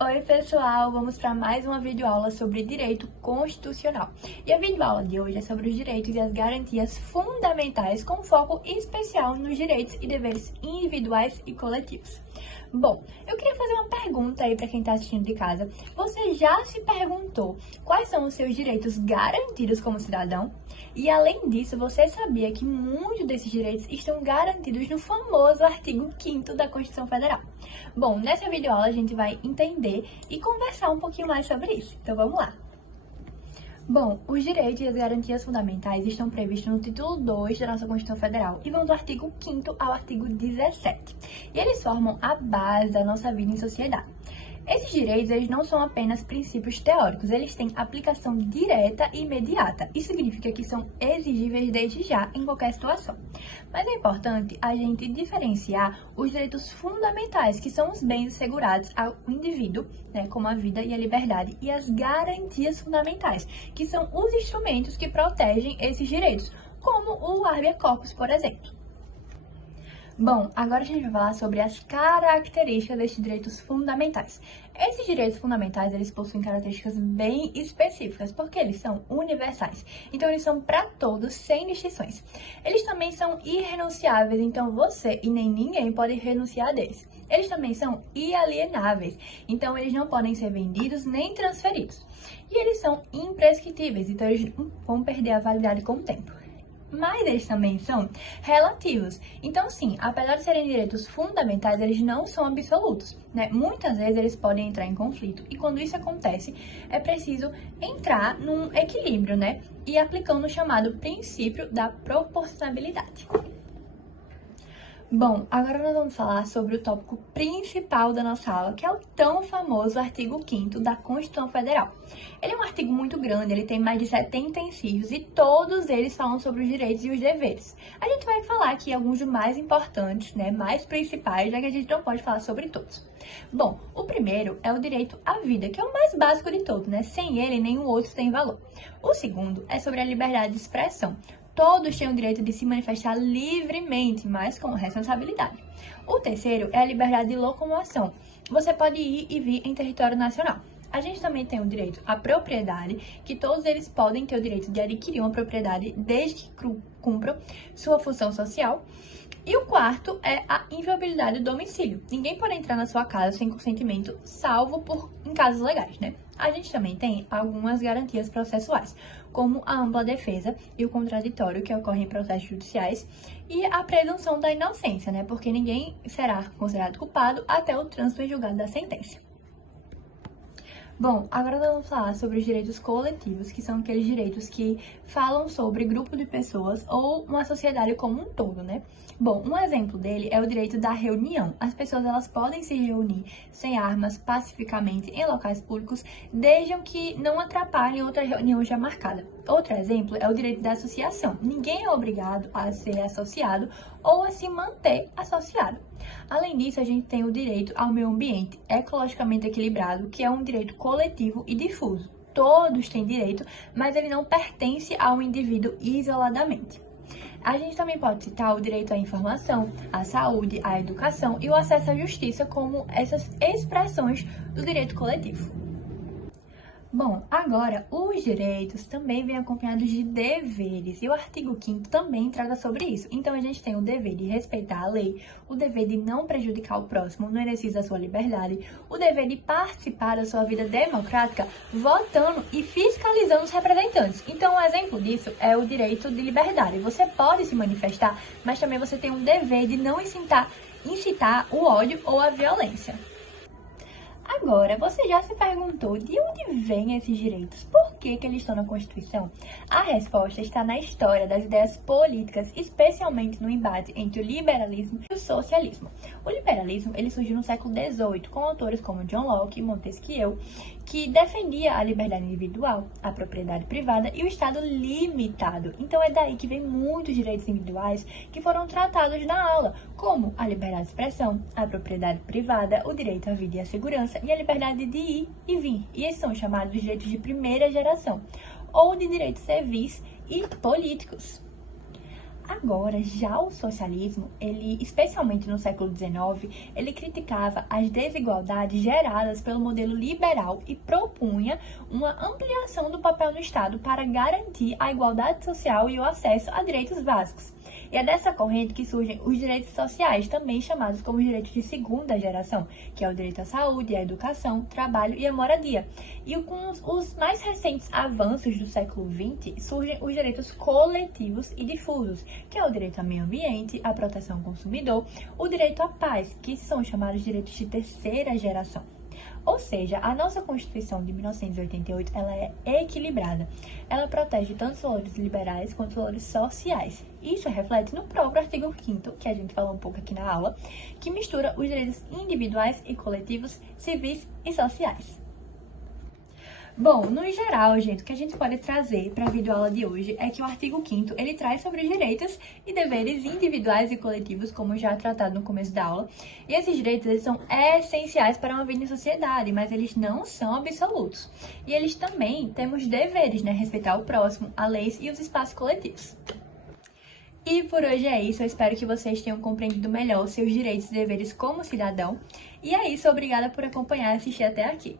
Oi pessoal, vamos para mais uma videoaula sobre direito constitucional. E a videoaula de hoje é sobre os direitos e as garantias fundamentais com foco especial nos direitos e deveres individuais e coletivos. Bom, eu queria fazer uma pergunta aí para quem está assistindo de casa. Você já se perguntou quais são os seus direitos garantidos como cidadão? E além disso, você sabia que muitos desses direitos estão garantidos no famoso artigo 5º da Constituição Federal? Bom, nessa videoaula a gente vai entender e conversar um pouquinho mais sobre isso. Então vamos lá! Bom, os direitos e as garantias fundamentais estão previstos no título 2 da nossa Constituição Federal e vão do artigo 5º ao artigo 17. E eles formam a base da nossa vida em sociedade. Esses direitos eles não são apenas princípios teóricos, eles têm aplicação direta e imediata. Isso significa que são exigíveis desde já em qualquer situação. Mas é importante a gente diferenciar os direitos fundamentais, que são os bens assegurados ao indivíduo, como a vida e a liberdade, e as garantias fundamentais, que são os instrumentos que protegem esses direitos, como o habeas corpus, por exemplo. Bom, agora a gente vai falar sobre as características desses direitos fundamentais. Esses direitos fundamentais, eles possuem características bem específicas, porque eles são universais. Então, eles são para todos, sem distinções. Eles também são irrenunciáveis, então você e nem ninguém pode renunciar deles. Eles também são inalienáveis, então eles não podem ser vendidos nem transferidos. E eles são imprescritíveis, então eles não vão perder a validade com o tempo. Mas eles também são relativos. Então, sim, apesar de serem direitos fundamentais, eles não são absolutos, Muitas vezes eles podem entrar em conflito e quando isso acontece, é preciso entrar num equilíbrio, E aplicando o chamado princípio da proporcionalidade. Bom, agora nós vamos falar sobre o tópico principal da nossa aula, que é o tão famoso artigo 5º da Constituição Federal. Ele é um artigo muito grande, ele tem mais de 70 incisos e todos eles falam sobre os direitos e os deveres. A gente vai falar aqui alguns dos mais importantes, mais principais, já que a gente não pode falar sobre todos. Bom, o primeiro é o direito à vida, que é o mais básico de todos, Sem ele, nenhum outro tem valor. O segundo é sobre a liberdade de expressão. Todos têm o direito de se manifestar livremente, mas com responsabilidade. O terceiro é a liberdade de locomoção. Você pode ir e vir em território nacional. A gente também tem o direito à propriedade, que todos eles podem ter o direito de adquirir uma propriedade desde que cumpram sua função social. E o quarto é a inviolabilidade do domicílio. Ninguém pode entrar na sua casa sem consentimento, salvo em casos legais, A gente também tem algumas garantias processuais, como a ampla defesa e o contraditório que ocorrem em processos judiciais e a presunção da inocência, Porque ninguém será considerado culpado até o trânsito em julgado da sentença. Bom, agora nós vamos falar sobre os direitos coletivos, que são aqueles direitos que falam sobre grupo de pessoas ou uma sociedade como um todo, Bom, um exemplo dele é o direito da reunião. As pessoas elas podem se reunir sem armas, pacificamente, em locais públicos, desde que não atrapalhem outra reunião já marcada. Outro exemplo é o direito da associação. Ninguém é obrigado a ser associado ou a se manter associado. Além disso, a gente tem o direito ao meio ambiente ecologicamente equilibrado, que é um direito coletivo e difuso. Todos têm direito, mas ele não pertence ao indivíduo isoladamente. A gente também pode citar o direito à informação, à saúde, à educação e o acesso à justiça como essas expressões do direito coletivo. Bom, agora, os direitos também vêm acompanhados de deveres, e o artigo 5º também trata sobre isso. Então, a gente tem o dever de respeitar a lei, o dever de não prejudicar o próximo no exercício da sua liberdade, o dever de participar da sua vida democrática, votando e fiscalizando os representantes. Então, um exemplo disso é o direito de liberdade. Você pode se manifestar, mas também você tem um dever de não incitar o ódio ou a violência. Agora, você já se perguntou de onde vêm esses direitos? Por que eles estão na Constituição? A resposta está na história das ideias políticas, especialmente no embate entre o liberalismo e o socialismo. O liberalismo ele surgiu no século XVIII, com autores como John Locke e Montesquieu, que defendia a liberdade individual, a propriedade privada e o Estado limitado. Então é daí que vem muitos direitos individuais que foram tratados na aula, como a liberdade de expressão, a propriedade privada, o direito à vida e à segurança e a liberdade de ir e vir. E esses são chamados de direitos de primeira geração, ou de direitos civis e políticos. Agora, já o socialismo, ele, especialmente no século XIX, ele criticava as desigualdades geradas pelo modelo liberal e propunha uma ampliação do papel do Estado para garantir a igualdade social e o acesso a direitos básicos. E é dessa corrente que surgem os direitos sociais, também chamados como direitos de segunda geração, que é o direito à saúde, à educação, trabalho e à moradia. E com os mais recentes avanços do século XX, surgem os direitos coletivos e difusos, que é o direito ao meio ambiente, à proteção ao consumidor, o direito à paz, que são chamados direitos de terceira geração. Ou seja, a nossa Constituição de 1988 ela é equilibrada. Ela protege tanto os valores liberais quanto os valores sociais. Isso reflete no próprio artigo 5º, que a gente falou um pouco aqui na aula, que mistura os direitos individuais e coletivos, civis e sociais. Bom, no geral, gente, o que a gente pode trazer para a videoaula de hoje é que o artigo 5º, ele traz sobre os direitos e deveres individuais e coletivos, como já tratado no começo da aula. E esses direitos, eles são essenciais para uma vida em sociedade, mas eles não são absolutos. E eles também temos deveres, né? Respeitar o próximo, as leis e os espaços coletivos. E por hoje é isso, eu espero que vocês tenham compreendido melhor os seus direitos e deveres como cidadão. E é isso, obrigada por acompanhar e assistir até aqui.